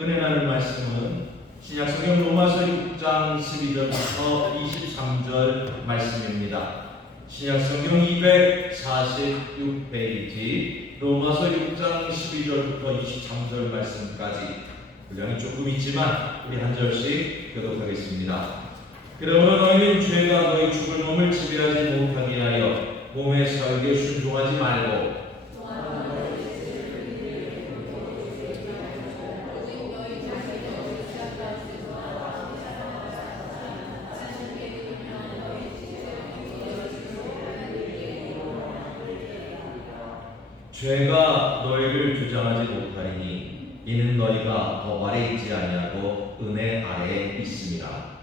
은혜 나눌 말씀은 신약성경 로마서 6장 12절부터 23절 말씀입니다. 신약성경 246페이지 로마서 6장 12절부터 23절 말씀까지 분량이 조금 있지만 우리 한 절씩 교독하겠습니다. 그러므로 너희는 죄가 너희 죽을 몸을 지배하지 못하게 하여 몸의 사욕에 순종하지 말고 죄가 너희를 주장하지 못하리니 이는 너희가 법 아래 있지 아니하고 은혜 아래에 있음이라.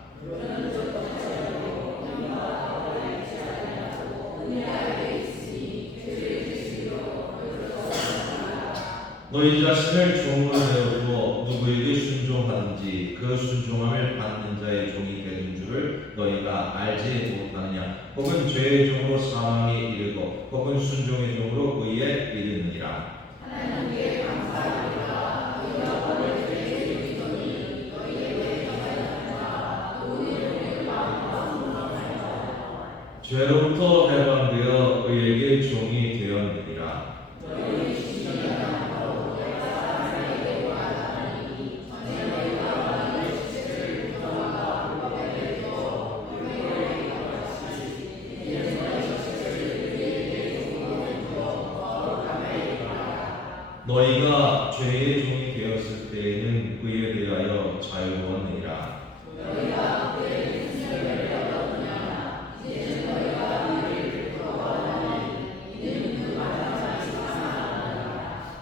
너희 자신을 종으로 내어두어 누구에게 순종하든지 그 순종함을 받는 자의 종이 되는 줄을 너희가 알지 못하느냐. 혹은 죄의 종으로 사망에 이르고 혹은 순종의 종으로 의에 이르느니라. 하나님께 감사합니다. 너희가 오늘 죄의 종이니 너희에게 감사합니다. 오늘 죄로부터 해방되어 의에게 종이 되었느니라. 너희가 죄의 종이 되었을 때에는 의에 대하여 자유로웠느니라.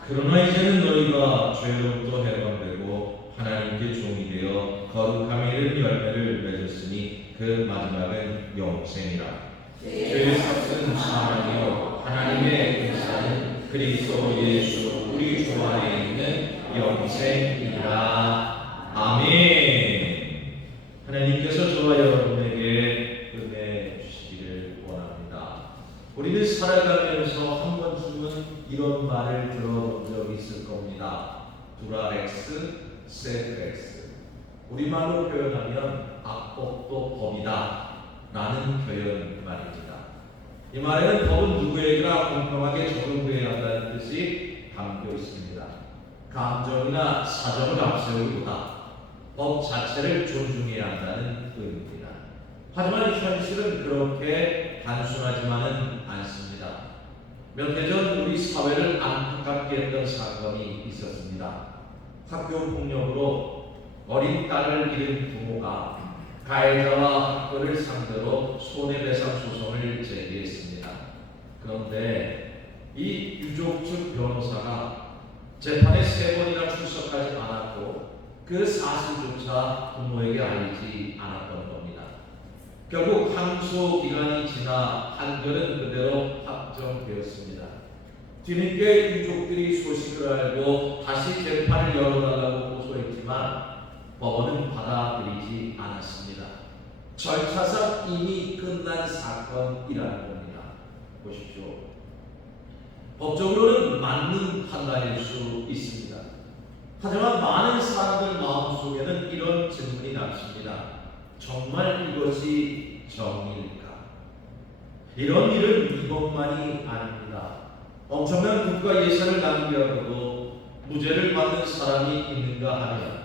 그러나 이제는 너희가 죄로부터 해방되고 하나님께 종이 되어 거룩함에 이른 열매를 맺었으니 그 마지막은 영생이라. 죄의 삭은 사망이요 하나님의 은사는 그리스도 예수 우리 주 안에 있는 영생이라. 아멘. 하나님께서 저와 여러분에게 은혜 주시기를 원합니다. 우리는 살아가면서 한 번쯤은 이런 말을 들어본 적이 있을 겁니다. 두라렉스, 세트렉스. 우리말로 표현하면 악법도 법이다 라는 표현 말입니다. 이 말에는 법은 누구에게나 공평하게 적용되어야 한다는 뜻이 담겨 있습니다. 감정이나 사정을 앞세우기보다 법 자체를 존중해야 한다는 의미입니다. 하지만 현실은 그렇게 단순하지만은 않습니다. 몇 해 전 우리 사회를 안타깝게 했던 사건이 있었습니다. 학교 폭력으로 어린 딸을 잃은 부모가 가해자와 학교를 상대로 손해배상 소송을 제기했습니다. 그런데 이 유족 측 변호사가 재판에 3번이나 출석하지 않았고 그 사실조차 부모에게 알리지 않았던 겁니다. 결국 항소 기간이 지나 판결은 그대로 확정되었습니다. 뒤늦게 유족들이 소식을 알고 다시 재판을 열어달라고 고소했지만 법원은 받아들이지 않았습니다. 절차상 이미 끝난 사건이라는 겁니다. 보십시오. 법적으로는 맞는 판단일 수 있습니다. 하지만 많은 사람들 마음속에는 이런 질문이 남습니다. 정말 이것이 정의일까? 이런 일은 이것만이 아닙니다. 엄청난 국가 예산을 낭비하고도 무죄를 받는 사람이 있는가 하면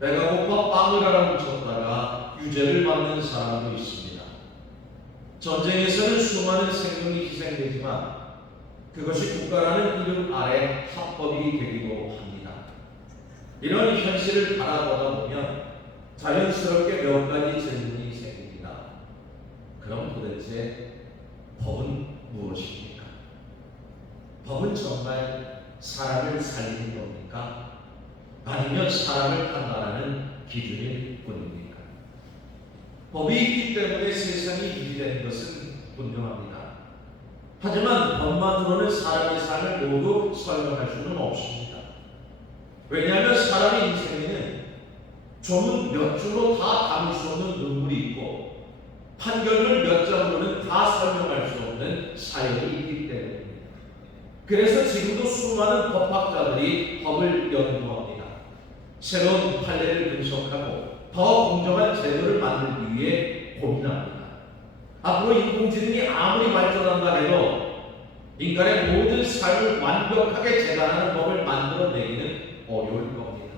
배가 고파 빵을 하나 훔쳤다가 유죄를 받는 사람도 있습니다. 전쟁에서는 수많은 생명이 희생되지만 그것이 국가라는 이름 아래 합법이 되기도 합니다. 이런 현실을 바라보다 보면 자연스럽게 몇 가지 질문이 생깁니다. 그럼 도대체 법은 무엇입니까? 법은 정말 사람을 살리는 겁니까? 아니면 사람을 판단하는 기준일 뿐입니까? 법이 있기 때문에 세상이 유지되는 것은 분명합니다. 하지만 법만으로는 사람의 삶을 모두 설명할 수는 없습니다. 왜냐하면 사람의 인생에는 조문 몇 줄로 다 담을 수 없는 눈물이 있고 판결문 몇 장으로는 다 설명할 수 없는 사연이 있기 때문입니다. 그래서 지금도 수많은 법학자들이 법을 연구합니다. 새로운 판례를 분석하고 더 공정한 제도를 만들기 위해 고민합니다. 앞으로 인공지능이 아무리 발전한다 해도 인간의 모든 삶을 완벽하게 재단하는 법을 만들어내기는 어려울 겁니다.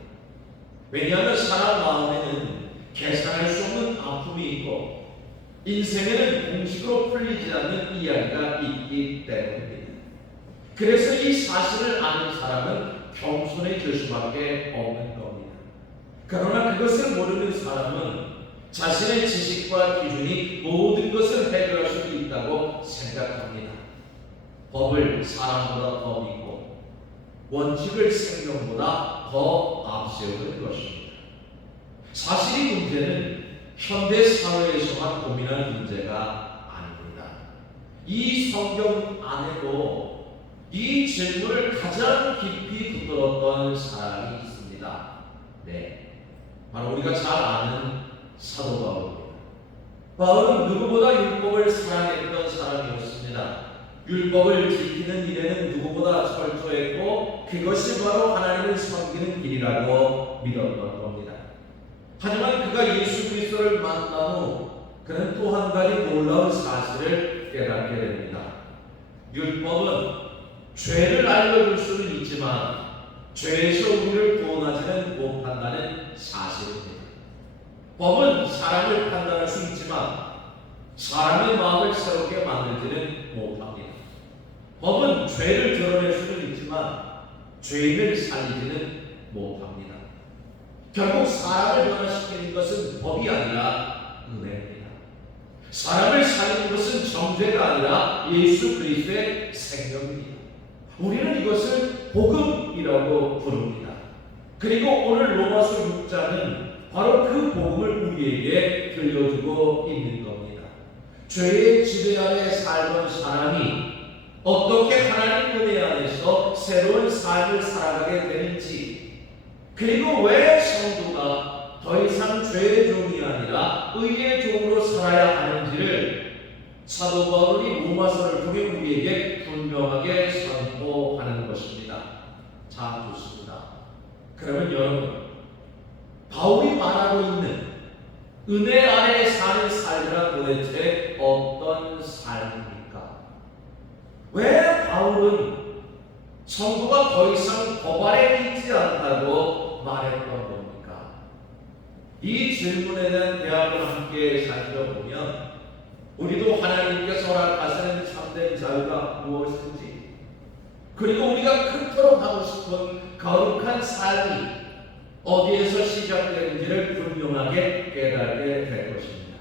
왜냐하면 사람 마음에는 계산할 수 없는 아픔이 있고 인생에는 공식으로 풀리지 않는 이야기가 있기 때문입니다. 그래서 이 사실을 아는 사람은 겸손해질 수밖에 없는 겁니다. 그러나 그것을 모르는 사람은 자신의 지식과 기준이 모든 것을 해결할 수 있다고 생각합니다. 법을 사람보다 더 믿고 원칙을 생명보다 더 앞세우는 것입니다. 사실 이 문제는 현대 사회에서만 고민할 문제가 아닙니다. 이 성경 안에도 이 질문을 가장 깊이 붙들었던 사람이 있습니다. 네, 바로 우리가 잘 아는 사도 바울입니다. 바울은 누구보다 율법을 사랑했던 사람이었습니다. 율법을 지키는 일에는 누구보다 철저했고 그것이 바로 하나님을 섬기는 길이라고 믿었던 겁니다. 하지만 그가 예수 그리스도를 만난 후 그는 또 한 가지 놀라운 사실을 깨닫게 됩니다. 율법은 죄를 알려줄 수는 있지만 죄에서 우리를 구원하지는 못한다는 사실입니다. 법은 사람을 판단할 수 있지만 사람의 마음을 새롭게 만들지는 못합니다. 법은 죄를 드러낼 수는 있지만 죄인을 살리지는 못합니다. 결국 사람을 변화시키는 것은 법이 아니라 은혜입니다. 사람을 살리는 것은 정죄가 아니라 예수 그리스도의 생명입니다. 우리는 이것을 복음이라고 부릅니다. 그리고 오늘 로마서 6장은 바로 그 복음을 우리에게 들려주고 있는 겁니다. 죄의 지배 아래 살던 사람이 어떻게 하나님 은혜 안에서 새로운 삶을 살아가게 되는지, 그리고 왜 성도가 더 이상 죄의 종이 아니라 의의 종으로 살아야 하는지를 사도 바울이 로마서를 통해 우리에게 분명하게 선포하는 것입니다. 자, 좋습니다. 그러면 여러분, 바울이 말하고 있는 은혜 아래 사는 삶이란 도대체 어떤 삶입니까? 왜 바울은 성도가 더 이상 법 아래 있지 않다고 말했던 겁니까? 이 질문에 대한 대답을 함께 살펴보면 우리도 하나님께서 허락하시는 참된 자유가 무엇인지, 그리고 우리가 그토록 하고 싶은 거룩한 삶이 어디에서 시작되는지를 분명하게 깨닫게 될 것입니다.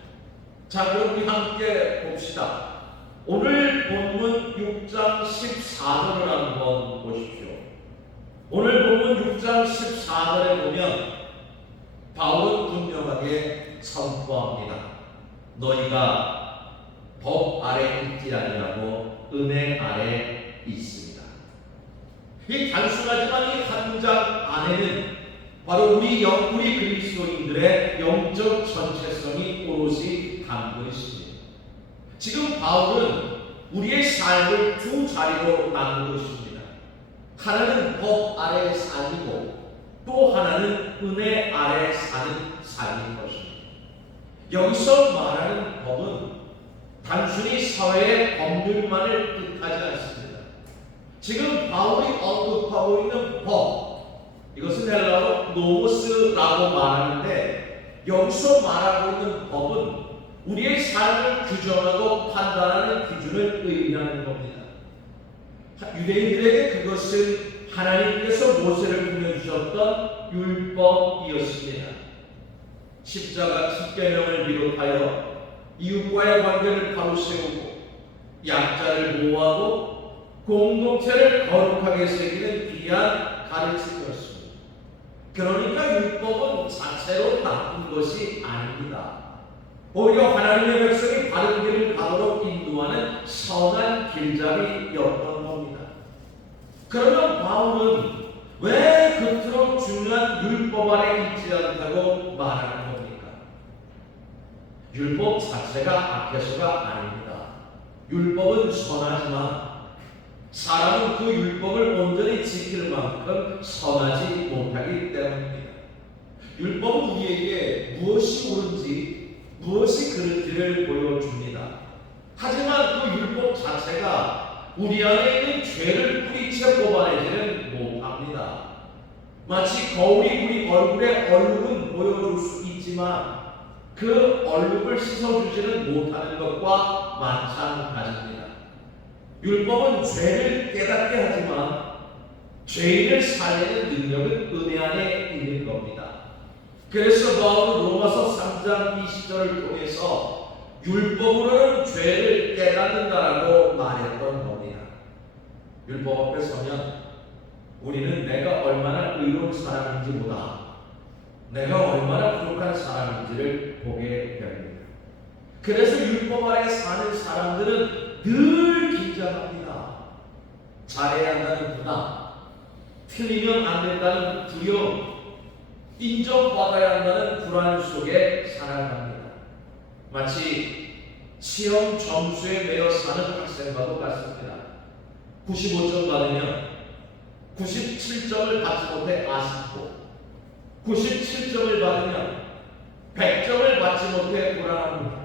자, 그럼 우리 함께 봅시다. 오늘 본문 6장 14절을 한번 보십시오. 오늘 본문 6장 14절에 보면 바울은 분명하게 선포합니다. 너희가 법 아래 있지 아니하고 은혜 아래 있습니다. 이 단순하지만 이 한 장 안에는 바로 우리 그리스도인들의 영적 전체성이 오롯이 담고 있습니다. 지금 바울은 우리의 삶을 두 자리로 나누고 있습니다. 하나는 법 아래 삶이고 또 하나는 은혜 아래 사는 삶인 것입니다. 여기서 말하는 법은 단순히 사회의 법률만을 뜻하지 않습니다. 지금 바울이 언급하고 있는 법, 이것은 헬라어로 노모스라고 말하는데 여기서 말하고 있는 법은 우리의 삶을 규정하고 판단하는 기준을 의미하는 겁니다. 유대인들에게 그것은 하나님께서 모세를 통해 주셨던 율법이었습니다. 십계명을 비롯하여 이웃과의 관계를 바로 세우고 약자를 보호하고 공동체를 거룩하게 새기는 귀한 가르침이었습니다. 그러니까 율법은 자체로 나쁜 것이 아닙니다. 오히려 하나님의 백성이 바른 길을 가도록 인도하는 선한 길잡이였던 겁니다. 그러면 바울은 왜 그토록 중요한 율법 아래 있지 않다고 말하는 겁니까? 율법 자체가 악해서가 아닙니다. 율법은 선하지만 사람은 그 율법을 온전히 지킬 만큼 선하지 못하기 때문입니다. 율법은 우리에게 무엇이 옳은지 무엇이 그른지를 보여줍니다. 하지만 그 율법 자체가 우리 안에 있는 죄를 뿌리채 뽑아내지는 못합니다. 마치 거울이 우리 얼굴의 얼룩은 보여줄 수 있지만 그 얼룩을 씻어주지는 못하는 것과 마찬가지입니다. 율법은 죄를 깨닫게 하지만 죄인을 살리는 능력은 은혜 안에 있는 겁니다. 그래서 바울은 로마서 3장 20절을 통해서 율법으로는 죄를 깨닫는다라고 말했던 겁니다. 율법 앞에 서면 우리는 내가 얼마나 의로운 사람인지보다 내가 얼마나 부족한 사람인지를 보게 됩니다. 그래서 율법 아래 사는 사람들은 늘 긴장합니다. 잘해야 한다는 부담, 틀리면 안 된다는 두려움, 인정받아야 한다는 불안 속에 살아갑니다. 마치 시험 점수에 매여 사는 학생과도 같습니다. 95점 받으면 97점을 받지 못해 아쉽고 97점을 받으면 100점을 받지 못해 불안합니다.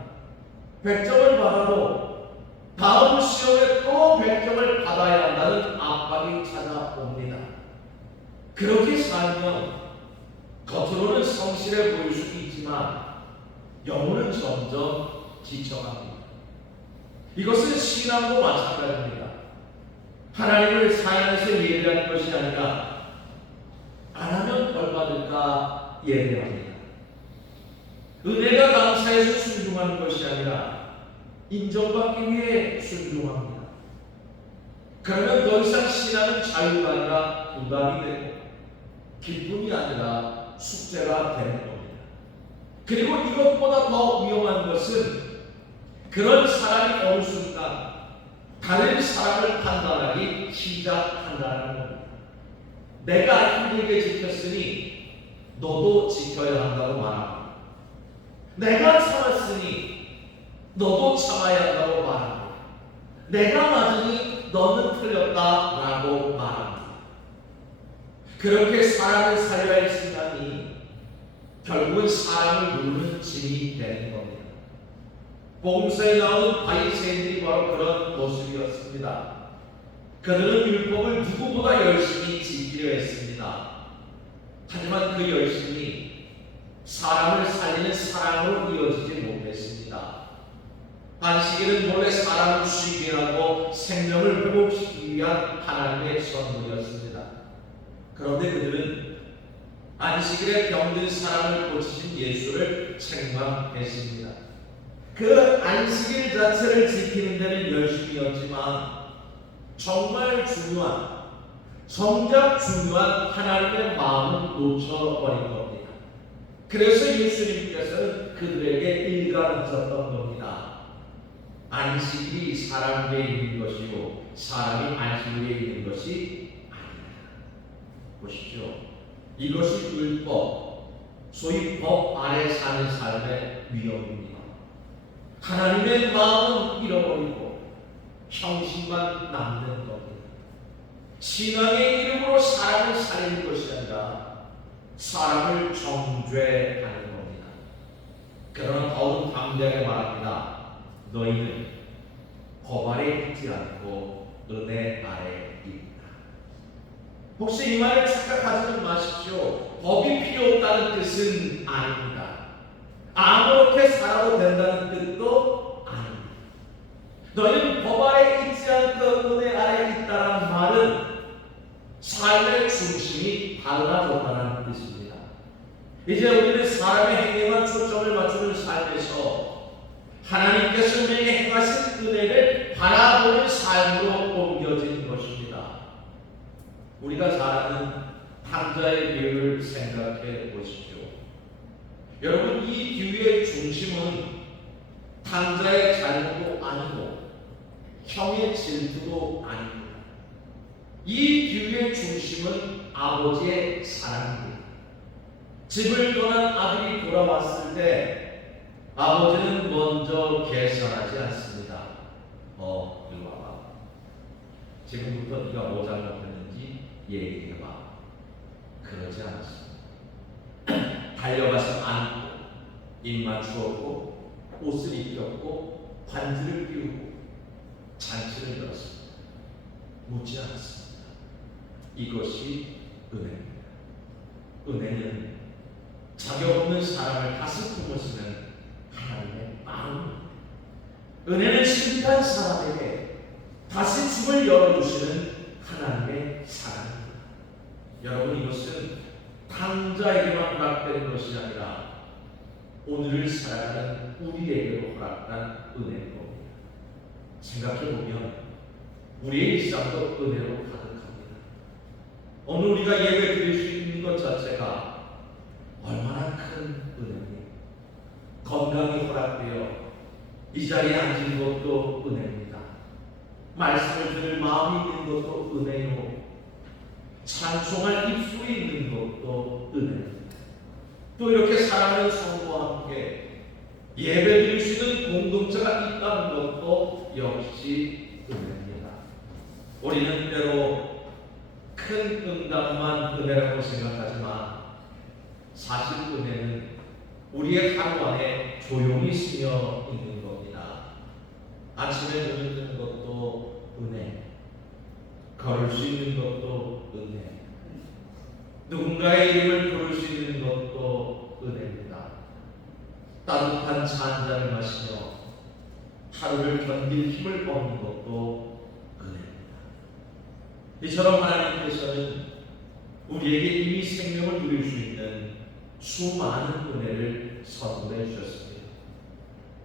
100점을 받아도 다음 시험에 또 100점을 받아야 한다는 압박이 찾아옵니다. 그렇게 살면 겉으로는 성실해 보일 수 있지만 영혼은 점점 지쳐갑니다. 이것은 신앙도 마찬가지입니다. 하나님을 사랑해서 예배하는 것이 아니라 안 하면 벌 받을까 예배합니다. 은혜가 감사해서 순종하는 것이 아니라 인정받기 위해 순종합니다. 그러면 더 이상 신앙은 자유가 아니라 부담이 되고 기쁨이 아니라 숙제가 되는 겁니다. 그리고 이것보다 더 위험한 것은 그런 사람이 어느 순간 다른 사람을 판단하기 시작한다는 겁니다. 내가 힘들게 지켰으니 너도 지켜야 한다고 말합니다. 내가 참았으니 너도 참아야 한다고 말합니다. 내가 맞으니 너는 틀렸다라고 말합니다. 그렇게 사람을 살려야 할 시간이 결국은 사람을 누르는 짐이 되는 겁니다. 복음서에 나오는 바리새인들이 바로 그런 모습이었습니다. 그들은 율법을 누구보다 열심히 지키려 했습니다. 하지만 그 열심이 사람을 살리는 사랑으로 이어지지 못했습니다. 안식일은 본래 사람을 쉬게 하고 생명을 회복시키기 위한 하나님의 선물이었습니다. 그런데 그들은 안식일에 병든 사람을 고치신 예수를 책망했습니다. 그 안식일 자체를 지키는 데는 열심이었지만 정말 중요한, 정작 중요한 하나님의 마음은 놓쳐버린 겁니다. 그래서 예수님께서는 그들에게 일관하셨던 겁니다. 안식일이 사람 위에 있는 것이요 사람이 안식 위에 있는 것이 아니라. 보십시오. 이것이 율법, 소위 법 아래 사는 삶의 위험입니다. 하나님의 마음은 잃어버리고 형식만 남는 겁니다. 신앙의 이름으로 사람을 살리는 것이 아니라 사람을 정죄하는 겁니다. 그러나 바울은 담대하게 말합니다. 너희는 법 아래 있지 않고 은혜 아래 있다. 혹시 이 말을 착각하지는 마십시오. 법이 필요 없다는 뜻은 아닙니다. 아무렇게 살아도 된다는 뜻도 아닙니다. 너희는 법 아래 있지 않고 은혜 아래 있다는 말은 삶의 중심이 달라졌다는 뜻입니다. 이제 우리는 사람의 행위에만 초점을 맞추는 삶에서 하나님께서 우리에게 행하신 은혜를 바라보는 삶으로 옮겨진 것입니다. 우리가 잘 아는 탕자의 비유를 생각해 보십시오. 여러분, 이 비유의 중심은 탕자의 잘못도 아니고 형의 질투도 아닙니다. 이 비유의 중심은 아버지의 사랑입니다. 집을 떠난 아들이 돌아왔을 때 아버지는 먼저 계산하지 않습니다. 이리 와봐. 지금부터 네가 뭐 잘못했는지 얘기해봐. 그러지 않습니다. 달려가서 안고 입 맞추었고 옷을 입혔고 반지를 끼우고 잔치를 열었습니다. 묻지 않았습니다. 이것이 은혜입니다. 은혜는 자격 없는 사람을 다스림을 쓰는 하나님의 마음입니다. 은혜는 실패한 사람에게 다시 집을 열어주시는 하나님의 사랑입니다. 여러분, 이것은 탕자에게만 허락되는 것이 아니라 오늘을 살아가는 우리에게로 허락한 은혜인 겁니다. 생각해보면 우리의 일상도 은혜로 가득합니다. 오늘 우리가 예배 드릴 수 있는 것 자체가 얼마나 큰 은혜입니까? 건강이 허락되어 이 자리에 앉은 것도 은혜입니다. 말씀을 들을 마음이 있는 것도 은혜요. 찬송할 입술이 있는 것도 은혜입니다. 또 이렇게 사랑하는 성도와 함께 예배 드릴 수 있는 공동체가 있다는 것도 역시 은혜입니다. 우리는 때로 큰 응답만 은혜라고 생각하지만 사실 은혜는 우리의 하루 안에 조용히 스며 있는 겁니다. 아침에 눈을 뜨는 것도 은혜, 걸을 수 있는 것도 은혜, 누군가의 이름을 부를 수 있는 것도 은혜입니다. 따뜻한 차 한 잔을 마시며 하루를 견딜 힘을 얻는 것도 은혜입니다. 이처럼 하나님께서는 우리에게 이미 생명을 누릴 수 있는 수많은 은혜를 선물해 주셨습니다.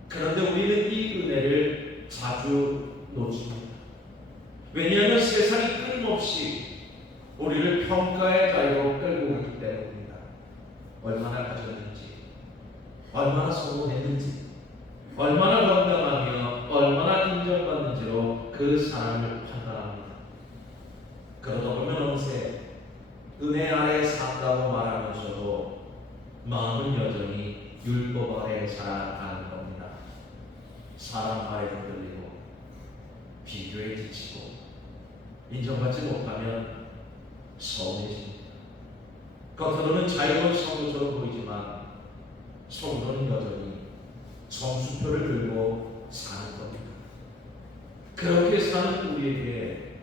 그런데 우리는 이 은혜를 자주 놓칩니다. 왜냐하면 세상이 끊임없이 우리를 평가의 자리로 끌고 오기 때문입니다. 얼마나 가졌는지, 얼마나 성공했는지, 얼마나 건강하며 얼마나 인정받는지로 그 사람을 판단합니다. 그러다 보면 어느새 은혜 아래 산다고 말하면서도 마음은 여전히 율법 아래 살아가는 겁니다. 사람 말에 흔들리고 비교에 지치고 인정받지 못하면 서운해집니다. 겉으로는 자유로운 성도처럼 보이지만 속으로는 여전히 점수표를 들고 사는 겁니다. 그렇게 사는 우리에게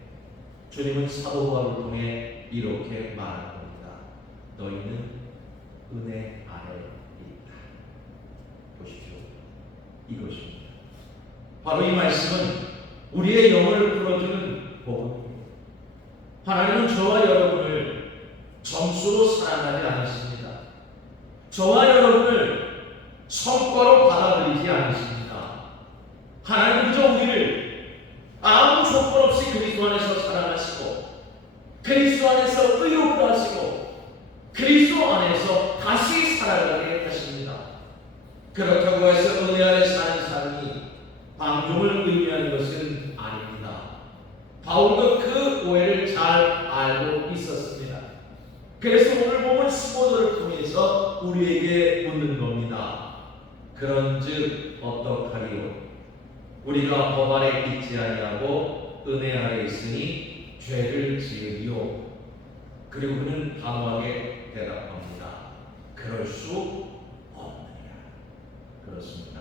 주님은 사도 바울을 통해 이렇게 말하는 겁니다. 너희는 은혜 아래에 있다. 보십시오. 이것입니다. 바로 이 말씀은 우리의 영혼을 풀어주는 복음입니다. 하나님은 저와 여러분을 점수로 사랑하지 않으십니다. 저와 여러분을 성과로 받아들이지 않으십니다. 하나님은 그저 우리를 아무 조건 없이 그리스도 안에서 사랑하시고 그리스도 안에서 의롭다 하시고 그리스도 안에서 다시 살아가게 하십니다. 그렇다고 해서 은혜 안에 사는 사람이 방종을 의미하는 것은 아닙니다. 바울도 그 오해를 잘 알고 있었습니다. 그래서 오늘 보면 15절을 통해서 우리에게 묻는 겁니다. 그런즉 어떡하리요? 우리가 법 아래 있지 아니하고 은혜 아래 있으니 죄를 지으리요. 그리고 그는 단호하게 대답합니다. 그럴 수 없느니라. 그렇습니다.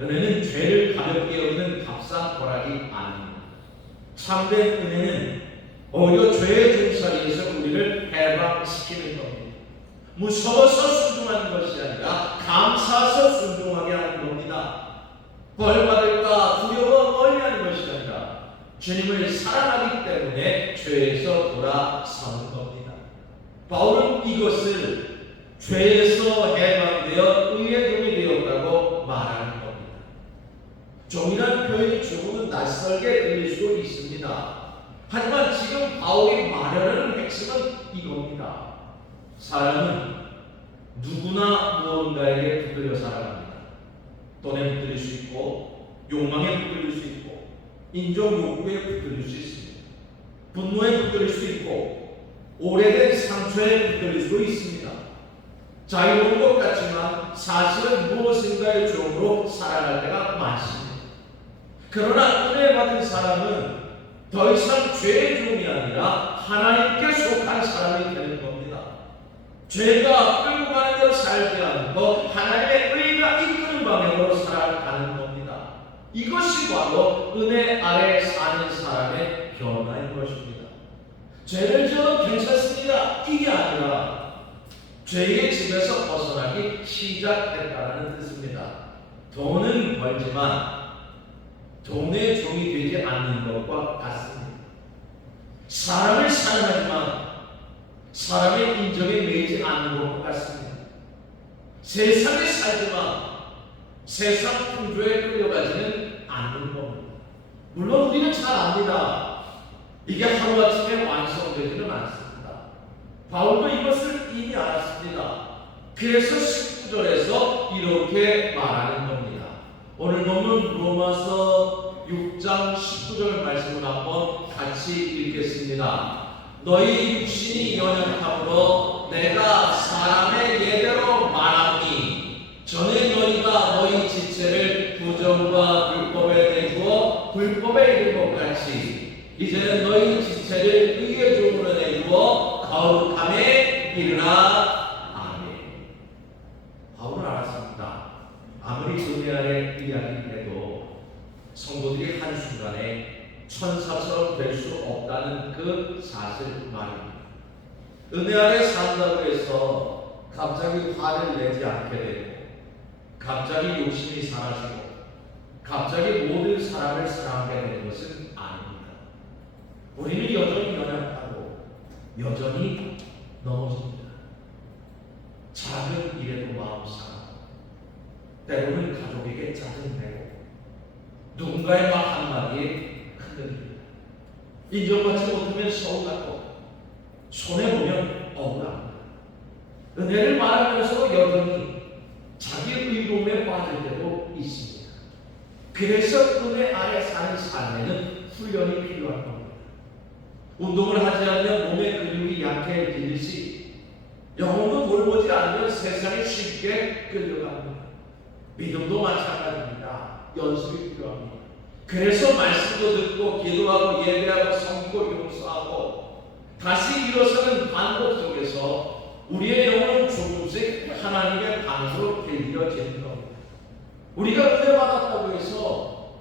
은혜는 죄를 가볍게 여기는 값싼 거라기 아닙니다. 참된 은혜는 오히려 죄의 종살이에서 우리를 해방시키는 겁니다. 무서워서 순종하는 것이 아니라 감사해서 순종하게 하는 겁니다. 벌 받을까 두려워 멀리하는 것이 아니라 주님을 사랑하기 때문에 죄에서 돌아서는 겁니다. 바울은 이것을 죄에서 해방되어 의의 종이 되었다고 말하는 겁니다. 종이라는 표현이 조금은 낯설게 들릴 수도 있습니다. 하지만 지금 바울이 말하는 핵심은 이겁니다. 사람은 누구나 무언가에게 붙들려 살아갑니다. 돈에 붙들릴 수 있고 욕망에 붙들릴 수 있고 인종 욕구에 붙들릴 수 있습니다. 분노에 붙들릴 수 있고 오래된 상처에 붙들릴 수도 있습니다. 자유로운 것 같지만 사실은 무엇인가의 종으로 살아갈 때가 많습니다. 그러나 은혜 받은 사람은 더 이상 죄의 종이 아니라 하나님께 속한 사람이 되는 겁니다. 죄가 끌고 대로 살지 않고 하나님의 의가 이끄는 방향으로 살아가는 겁니다. 이것이 바로 은혜 아래 사는 사람의 변화인 것입니다. 죄를 지어도 괜찮습니다. 이게 아니라 죄의 집에서 벗어나기 시작했다는 뜻입니다. 돈은 벌지만 돈의 종이 되지 않는 것과 같습니다. 사람을 사랑하지만 사람의 인정에 매이지 않는 것과 같습니다. 세상에 살지만 세상 풍조에 끌려가지는 않는 겁니다. 물론 우리는 잘 압니다. 이게 하루아침에 완성되지는 않습니다. 바울도 이것을 이미 알았습니다. 그래서 19절에서 이렇게 말하는 겁니다. 오늘 보면 로마서 6장 19절 말씀을 한번 같이 읽겠습니다. 너희 육신이 연약함으로 내가 사람의 예대로 말하니 전에 너희가 너희 지체를 부정과 불법에 내주어 불법에 이른 것 같이 이제는 너희 지체를 의의 종으로 내주어 거룩함에 이르라. 아멘. 바울은 알았습니다. 아무리 은혜 아래 이야기해도 성도들이 한순간에 천사처럼 될 수 없다는 그 사실 말입니다. 은혜 아래 산다고 해서 갑자기 화를 내지 않게 되고 갑자기 욕심이 사라지고 갑자기 모든 사람을 사랑하게 되는 것은 아닙니다. 우리는 여전히 연약하고 여전히 넘어집니다. 작은 일에도 마음 상하고 때로는 가족에게 짜증내고 누군가의 말 한마디에 흔들립니다. 인정받지 못하면 서운하고 손해보면 억울합니다. 은혜를 말하면서도 여전히 자기 의로움에 빠질 때도 있습니다. 그래서 은혜 아래 사는 삶에는 훈련이 필요한 겁니다. 운동을 하지 않으면 몸의 근육이 약해지듯이 영혼도 돌보지 않으면 세상에 쉽게 끌려갑니다. 믿음도 마찬가지입니다. 연습이 필요합니다. 그래서 말씀도 듣고 기도하고 예배하고 섬기고 용서하고 다시 일어서는 반복 속에서 우리의 영혼은 조금씩 하나님의 방으로 길들여지는 겁니다. 우리가 은혜 받았다고 해서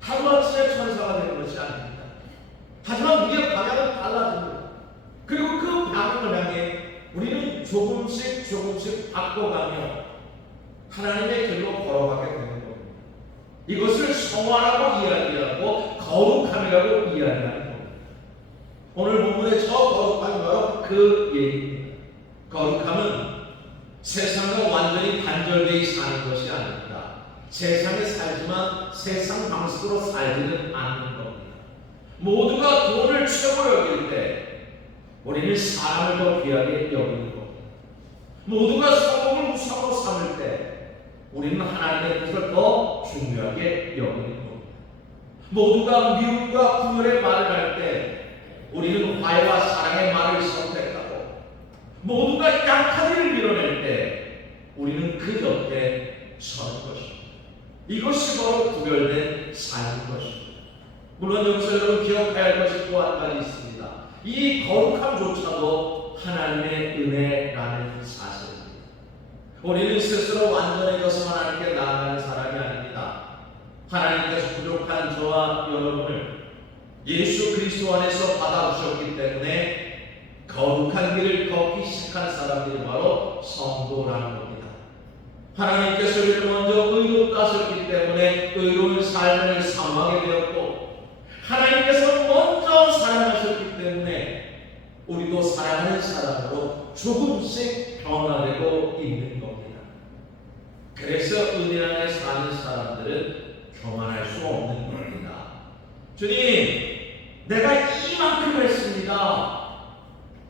하루아침에 천사가 되는 것이 아닙니다. 하지만 우리의 방향은 달라집니다. 그리고 그 방향을 향해 우리는 조금씩 바꿔가며 하나님의 길로 걸어가게 되는 겁니다. 이것을 성화라고 이야기하고 거룩함이라고 이야기하는 겁니다. 오늘 본문의 저 거룩함이 바로 그 얘기입니다. 거룩함은 세상과 완전히 단절되어 사는 것이 아닙니다. 세상에 살지만 세상 방식으로 살지는 않는 겁니다. 모두가 돈을 최고로 여길 때 우리는 사람을 더 귀하게 여기는 겁니다. 모두가 성공을 우상으로 삼을 때 우리는 하나님의 뜻을 더 중요하게 여기는 겁니다. 모두가 미움과 분열의 말을 할 때 우리는 화해와 사랑의 말을 선택하고 모두가 약한 일을 밀어낼 때 우리는 그 곁에 서는 것입니다. 이것이 바로 구별된 삶인 것입니다. 물론 여기서 여러분 기억해야 할 것이 또 한 가지 있습니다. 이 거룩함조차도 하나님의 은혜라는 사실입니다. 우리는 스스로 완전해져서 하나님께 나아가는 사람이 아닙니다. 하나님께서 부족한 저와 여러분을 예수 그리스도 안에서 받아주셨기 때문에 거룩한 길을 걷기 시작한 사람들이 바로 성도라는 겁니다. 하나님께서 우리를 먼저 의롭다 하셨기 때문에 의로운 삶을 사모하게 되었고 하나님께서 먼저 사랑하셨기 때문에 우리도 사랑하는 사람으로 조금씩 변화되고 있는 겁니다. 그래서 은혜 안에 사는 사람들은 교만할 수 없는 겁니다. 주님, 내가 이만큼 했습니다.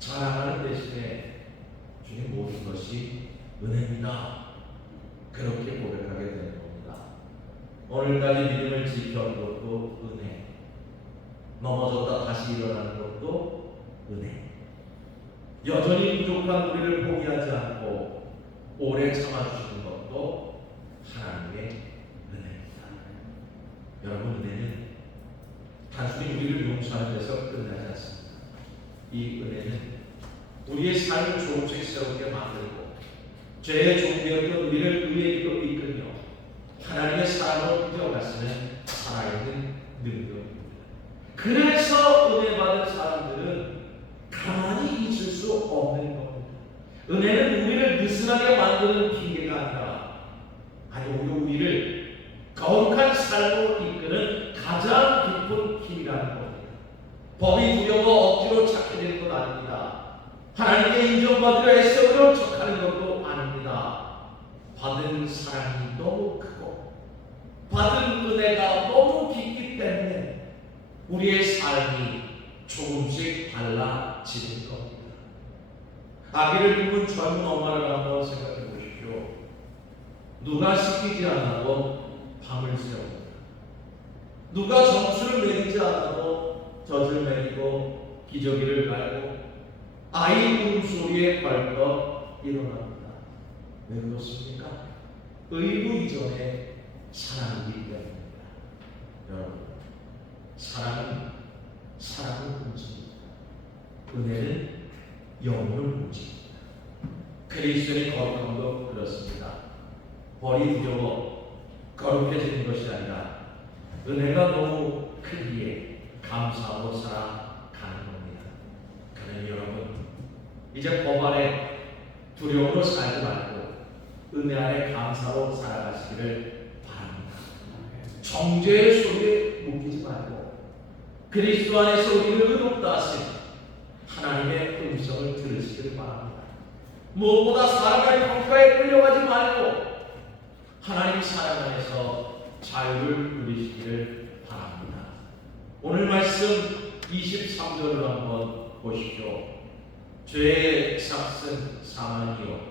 자랑하는 대신에 주님 모든 것이 은혜입니다. 그렇게 고백하게 되는 겁니다. 오늘까지 믿음을 지켜온 것도 은혜, 넘어졌다 다시 일어나는 것도 은혜, 여전히 부족한 우리를 포기하지 않고 오래 참아주시는 것도 하나님의 은혜입니다. 여러분, 은혜는 단순히 우리를 용서하는 데서 끝나지 않습니다. 이 은혜는 우리의 삶을 조금씩 새롭게 만들고 죄의 종되었던 우리를 의의 길로 이끌며 하나님의 사랑으로 이어가시는 살아있는 능력입니다. 그래서 은혜 받은 사람들은 가만히 있을 수 없는 겁니다. 은혜는 우리를 느슨하게 만드는 핑계가 아니라 오히려 우리를 거룩한 삶으로 이끄는 가장 깊은 힘이라는 겁니다. 법이 두려워 억지로 찾게 될 것 아닙니다. 하나님께 인정받으려 애써 의로운 척하는 것도 아닙니다. 받은 사랑이 너무 크고 받은 은혜가 너무 깊기 때문에 우리의 삶이 조금씩 달라지는 겁니다. 아기를 두은 젊은 엄마를 한번 생각해 보십시오. 누가 시키지 않아도 밤을 새웁니다. 누가 점수를 매기지 않아도 젖을 먹이고 기저귀를 갈고 아이 울음소리에 벌떡 일어납니다. 왜 그렇습니까? 의무 이전에 사랑이기 때문입니다. 여러분, 사랑은 본질입니다. 은혜는 영혼을 본질입니다. 그리스도의 거룩함도 그렇습니다. 벌이 두려워 거룩해지는 것이 아니라 은혜가 너무 크기에 감사하고 살아가는 겁니다. 그러니 여러분, 이제 법 아래 두려움으로 살지 말고 은혜 안에 감사로 살아가시기를 바랍니다. 정죄의 소리에 묶이지 말고 그리스도 안에서 우리를 의롭다 하신 하나님의 음성을 들으시기를 바랍니다. 무엇보다 사람의 평가에 끌려가지 말고 하나님 사랑 안에서 자유를 누리시기를 바랍니다. 오늘 말씀 23절을 한번 보십시오. 죄의 삭슨 사망이요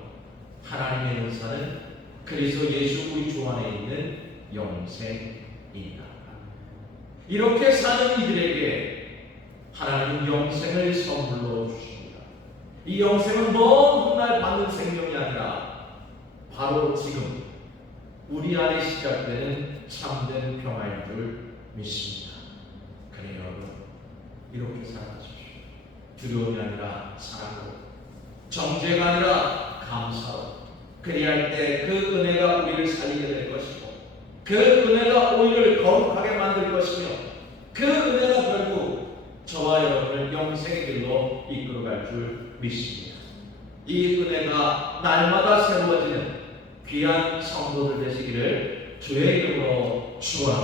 하나님의 은사는 그리스도 예수 우리 주 안에 있는 영생이다. 이렇게 사는 이들에게 하나님은 영생을 선물로 주십니다. 이 영생은 먼 훗날 받는 생명이 아니라 바로 지금 우리 안에 시작되는 참된 평화인 줄 믿습니다. 그래 여러분, 이렇게 살아가십시오. 두려움이 아니라 사랑으로, 정죄가 아니라 감사로. 그리할 때 그 은혜가 우리를 살리게 될 것이고 그 은혜가 우리를 거룩하게 만들 것이며 그 은혜가 결국 저와 여러분을 영생의 길로 이끌어갈 줄 믿습니다. 이 은혜가 날마다 새로워지는 귀한 성도들 되시기를 주의 이름으로 축원합니다.